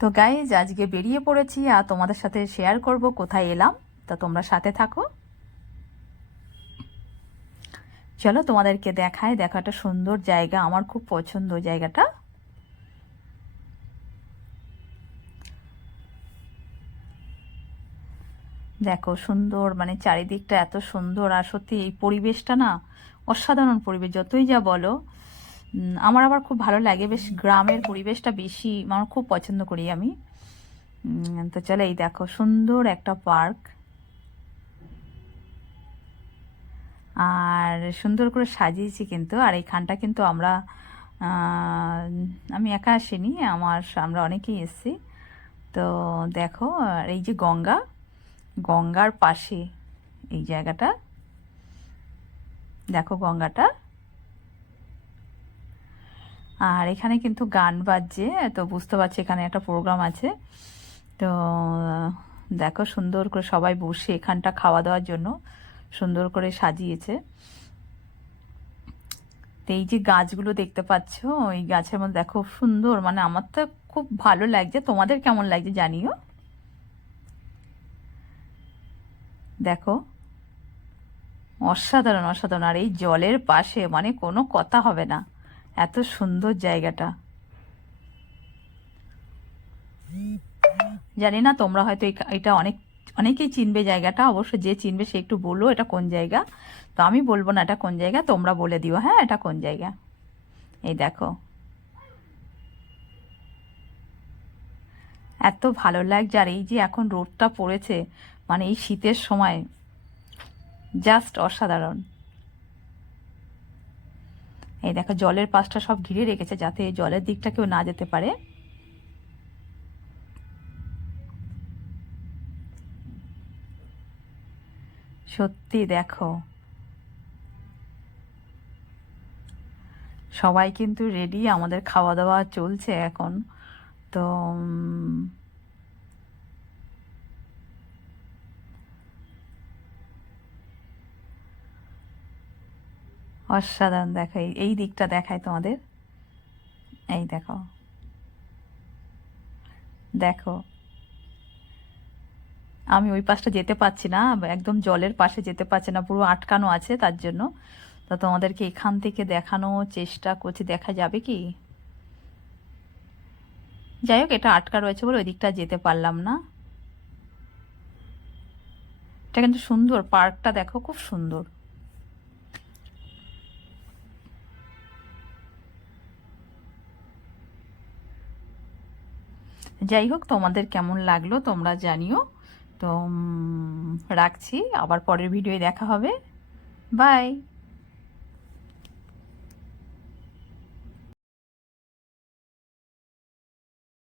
তো গাইজ আজকে বেরিয়ে পড়েছি আর তোমাদের সাথে শেয়ার করব কোথায় এলাম। তা তোমরা সাথে থাকো। চলো তোমাদেরকে দেখায় দেখাটা সুন্দর জায়গা। আমার খুব পছন্দ জায়গাটা। দেখো সুন্দর মানে চারিদিকটা এত সুন্দর। আর সত্যি এই পরিবেশটা না, অসাধারণ পরিবেশ। যতই যা বলো আমার আবার খুব ভালো লাগে বেশ গ্রামের পরিবেশটা বেশি আমার খুব পছন্দ করি আমি। তো চলে এই দেখো সুন্দর একটা পার্ক। আর সুন্দর করে সাজিয়েছি কিন্তু আর এইখানটা কিন্তু আমরা আমি একা আসিনি আমার আমরা অনেকেই এসেছি। তো দেখো আর এই যে গঙ্গা গঙ্গার পাশে এই জায়গাটা। দেখো গঙ্গাটা। আর এখানে কিন্তু গান বাজছে, তো বুঝতে পারছি এখানে একটা প্রোগ্রাম আছে। তো, দেখো সুন্দর করে সবাই বসে এখানটা খাওয়া দাওয়ার জন্য সুন্দর করে সাজিয়েছে। তো এই যে গাছগুলো দেখতে পাচ্ছ ওই গাছের মধ্যে দেখো সুন্দর মানে আমার তো খুব ভালো লাগছে। তোমাদের কেমন লাগছে জানিও? দেখো, অসাধারণ অসাধারণ। আর এই জলের পাশে মানে কোনো কথা হবে না। এত সুন্দর জায়গাটা। জানি না তোমরা হয়তো এটা অনেক অনেকেই চিনবে জায়গাটা, অবশ্য যে চিনবে সে একটু বলো এটা কোন জায়গা। তো আমি বলব না এটা কোন জায়গা, তোমরা বলে দিও হ্যাঁ এটা কোন জায়গা। এই দেখো। এত ভালো লাগছে, আর এই যে এখন রোদটা পড়েছে মানে এই শীতের সময় জাস্ট অসাধারণ। এই দেখো, জলের পাশটা সব ঘিরে রেখেছে যাতে জলের দিকটা কেউ না যেতে পারে। সত্যি দেখো। সবাই কিন্তু রেডি আমাদের খাওয়া দাওয়া চলছে এখন। তো অসাধারণ দেখো এই- এই দিকটা দেখায় তোমাদের। এই দেখো। দেখো। আমি ওই পাশটা যেতে পারছি না একদম জলের পাশে যেতে পারছি না, পুরো আটকানো আছে তার জন্য। তো তোমাদেরকে এখান থেকে দেখানো চেষ্টা করছি, দেখা যাবে কি? যাই হোক, এটা আটকা রয়েছে বলে ওই দিকটা যেতে পারলাম না। এটা কিন্তু সুন্দর, পার্কটা দেখো, খুব সুন্দর। যাই হোক, তোমাদের কেমন লাগল তোমরা জানিও। তো রাখছি। আবার পরের ভিডিওয় দেখা হবে। বাই।